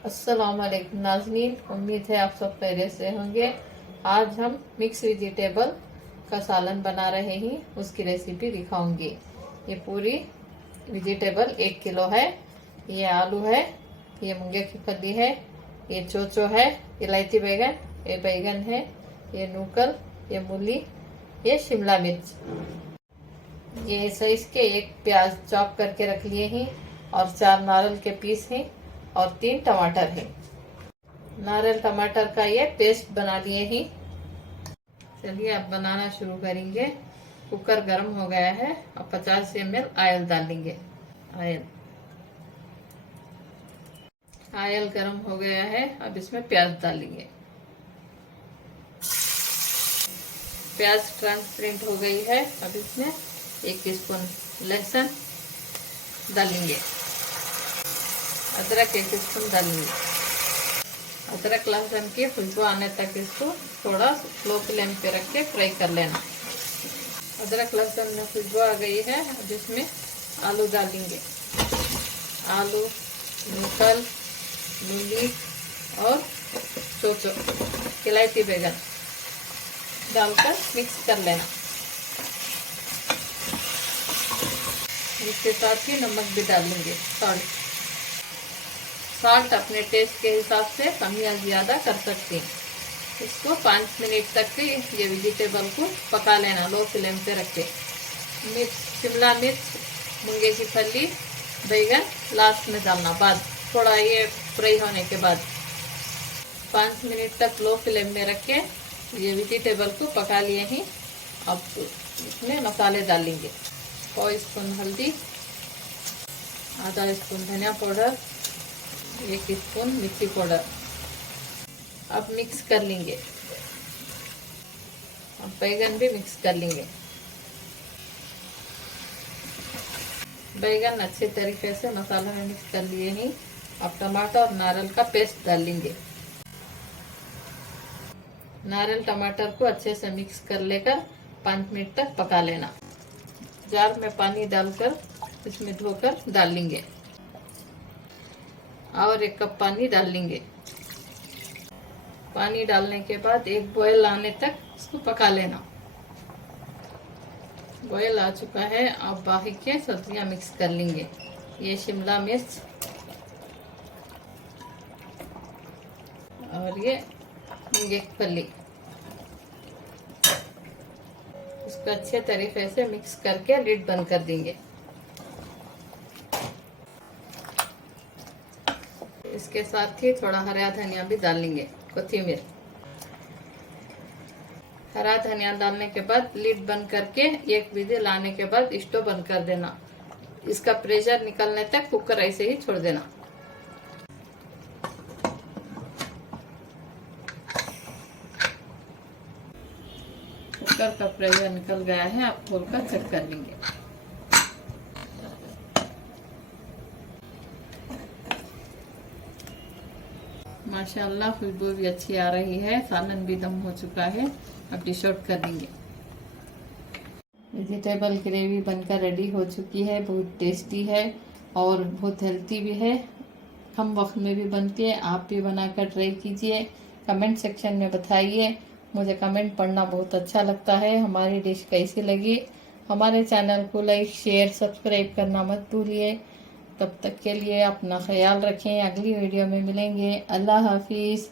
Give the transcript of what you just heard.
अस्सलाम वालेकुम नाज़रीन, उम्मीद है आप सब खैरियत से होंगे। आज हम मिक्स वेजिटेबल का सालन बना रहे हैं, उसकी रेसिपी दिखाऊंगी। ये पूरी वेजिटेबल 1 किलो है। ये आलू है, ये मूंगे की फली है, ये चोचो है, इलायची बैगन, ये बैगन है, ये नूकल, ये मूली, ये शिमला मिर्च। ये साइज के एक प्याज चॉप करके रख लिए हैं और 4 नारियल के पीस हैं और 3 टमाटर है। नारियल टमाटर का ये पेस्ट बना लिए हैं। चलिए अब बनाना शुरू करेंगे। कुकर गर्म हो गया है। अब 50 ml ऑयल डालेंगे। ऑयल गर्म हो गया है। अब इसमें प्याज डालेंगे। प्याज ट्रांसपेरेंट हो गई है। अब इसमें 1 टीस्पून लहसुन डालेंगे। अदरक 1 टीस्पून डालेंगे। अदरक लहसुन की खुशबू आने तक इसको थोड़ा स्लो फ्लेम पे रख के फ्राई कर लेना। अदरक लहसुन में खुशबू आ गई है। अब इसमें आलू डालेंगे। आलू, नूकल, मूली और चोचो, इलायची बैगन डालकर मिक्स कर लेना। इसके साथ ही नमक भी डालेंगे। सॉल्ट अपने टेस्ट के हिसाब से कम या ज़्यादा कर सकते हैं। इसको 5 मिनट तक ये वेजिटेबल को पका लेना, लो फ्लेम पे रख के। मिर्च, शिमला मिर्च, मूंगे की फली, बैगन लास्ट में डालना, बाद थोड़ा ये फ्राई होने के बाद। 5 मिनट तक लो फ्लेम में रख के ये वेजिटेबल को पका लिए हैं। अब इसमें मसाले डालेंगे। 1 स्पून हल्दी, आधा स्पून धनिया पाउडर, 1 स्पून मिर्ची पाउडर। अब मिक्स कर लेंगे। अब बैगन भी मिक्स कर लेंगे। बैगन अच्छे तरीके से मसाला में मिक्स कर लिए हैं। अब टमाटर और नारियल का पेस्ट डाल लेंगे। नारियल टमाटर को अच्छे से मिक्स कर लेकर 5 मिनट तक पका लेना। जार में पानी डालकर इसमें धोकर डाल लेंगे और 1 कप पानी डाल लेंगे। पानी डालने के बाद एक बॉयल आने तक इसको पका लेना। बॉयल आ चुका है। अब बाकी के सब्जियां मिक्स कर लेंगे। ये शिमला मिर्च और ये मूंगे की फली, इसको अच्छे तरीके से मिक्स करके लिड बंद कर देंगे। इसके साथ ही थोड़ा हरा धनिया भी डाल लेंगे, कोथिमीर। हरा धनिया डालने के बाद लिड बंद करके 1 विजिल आने के बाद स्टोव बंद कर देना। इसका प्रेशर निकलने तक कुकर ऐसे ही छोड़ देना। कुकर का प्रेशर निकल गया है। अब खोलकर चेक कर लेंगे। माशाल्लाह खुशबू भी अच्छी आ रही है। सालन भी दम हो चुका है। अब डिश आउट कर देंगे। वेजिटेबल ग्रेवी बनकर रेडी हो चुकी है। बहुत टेस्टी है और बहुत हेल्थी भी है। कम वक्त में भी बनती है। आप भी बनाकर ट्राई कीजिए। कमेंट सेक्शन में बताइए। मुझे कमेंट पढ़ना बहुत अच्छा लगता है। हमारी डिश कैसी लगी। हमारे चैनल को लाइक, शेयर, सब्सक्राइब करना मत भूलिए। तब तक के लिए अपना ख्याल रखें। अगली वीडियो में मिलेंगे। अल्लाह हाफिज़।